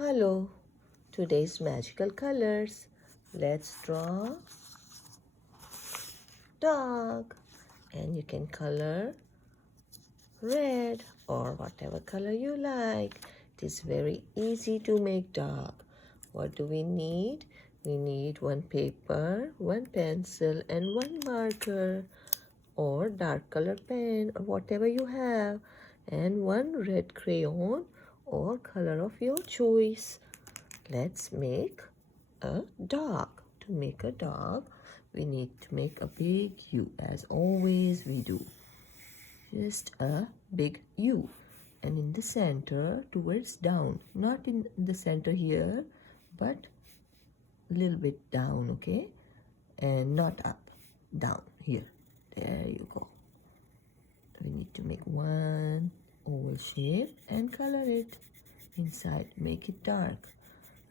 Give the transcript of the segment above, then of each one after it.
Hello, today's magical colors. Let's draw dog, and you can color red or whatever color you like. It is very easy to make dog. What do we need? We need one paper, one pencil, and one marker or dark color pen or whatever you have, and one red crayon or color of your choice. Let's make a dog. To make a dog, we need to make a big U, as always we do. Just a big U. And in the center, towards down. Not in the center here, but a little bit down, okay? And not up, down here. There you go. We need to make one oval shape and color it inside. Make it dark.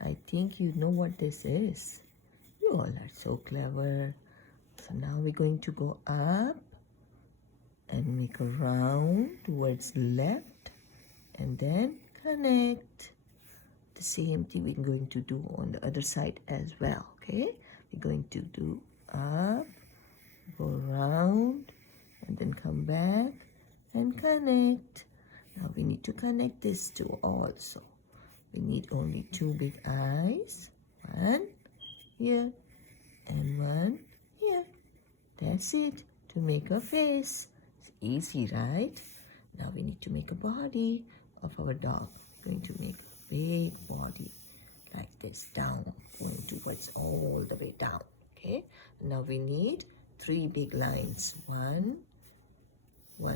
I think you know what this is. You all are so clever. So now we're going to go up and make a round towards left and then connect. The same thing we're going to do on the other side as well, okay? We're going to do up, go round, and then come back and connect. Now we need to connect this two also. We need only two big eyes. One here and one here. That's it. To make a face. It's easy, right? Now we need to make a body of our dog. We're going to make a big body like this, down, going towards all the way down. Okay? Now we need three big lines. One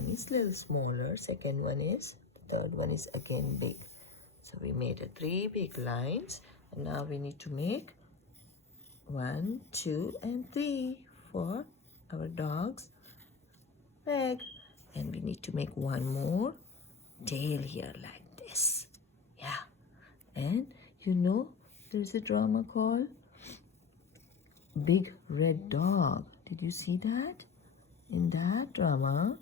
is a little smaller, second one is, third one is again big. So we made a three big lines, and now we need to make 1, 2, and 3 for our dog's leg. And we need to make one more tail here like this. Yeah. And you know, there's a drama called Big Red Dog. Did you see that? In that drama,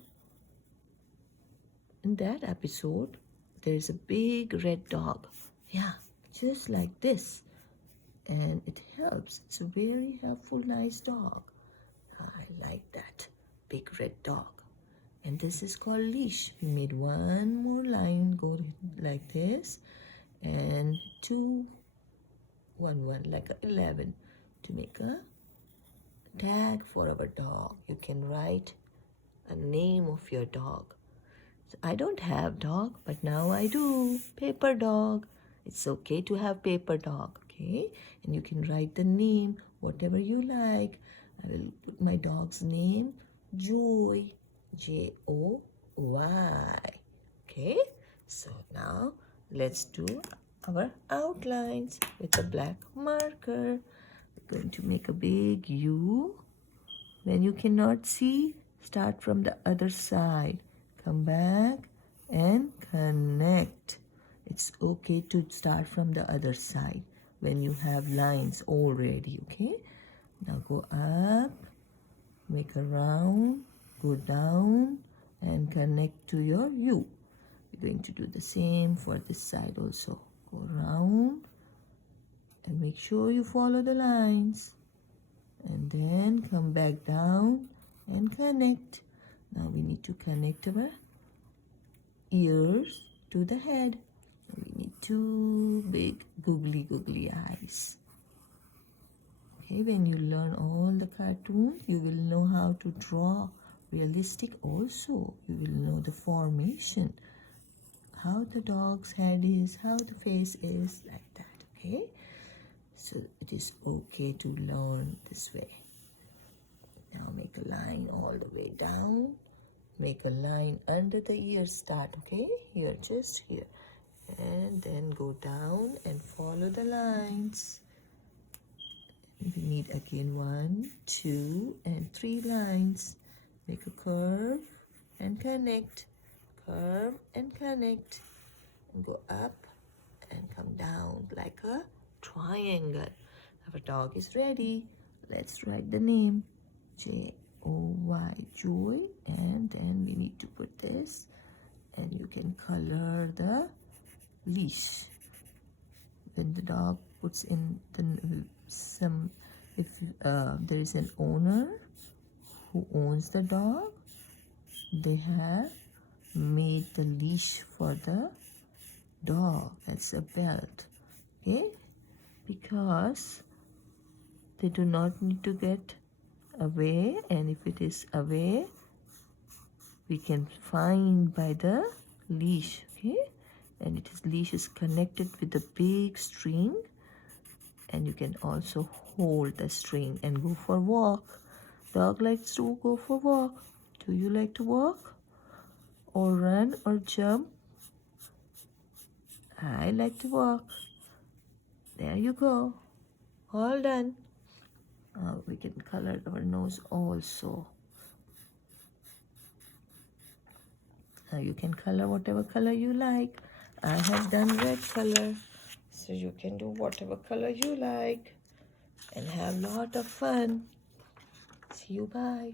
in that episode, there's a big red dog. Yeah, just like this. And it helps. It's a very helpful, nice dog. I like that big red dog. And this is called leash. We made one more line, go like this, and 2, 1, 1, like a 11 to make a tag for our dog. You can write a name of your dog. So I don't have dog, but now I do. Paper dog. It's okay to have paper dog, okay? And you can write the name, whatever you like. I will put my dog's name, Joy, Joy. Okay? So now let's do our outlines with a black marker. We're going to make a big U. When you cannot see, start from the other side. Come back and connect. It's okay to start from the other side when you have lines already, okay? Now go up, make a round, go down, and connect to your U. We're going to do the same for this side also. Go round and make sure you follow the lines. And then come back down and connect. Now we need to connect our ears to the head. We need two big googly eyes. Okay, when you learn all the cartoons, you will know how to draw realistic also. You will know the formation, how the dog's head is, how the face is, like that, okay? So it is okay to learn this way. Now make a line all the way down. Make a line under the ear start, okay? Here, just here. And then go down and follow the lines. We need again 1, 2, and 3 lines. Make a curve and connect. Curve and connect. And go up and come down like a triangle. Our dog is ready. Let's write the name. Joy, Joy, and then we need to put this, and you can color the leash. when the dog puts in some, if there is an owner who owns the dog, they have made the leash for the dog. That's a belt, okay, because they do not need to get away, and if it is away, we can find by the leash, okay, and leash is connected with a big string, and you can also hold the string and go for a walk. Dog likes to go for a walk. Do you like to walk or run or jump? I like to walk. There you go. All done. We can color our nose also. Now you can color whatever color you like. I have done red color, so you can do whatever color you like and have a lot of fun. See you, bye.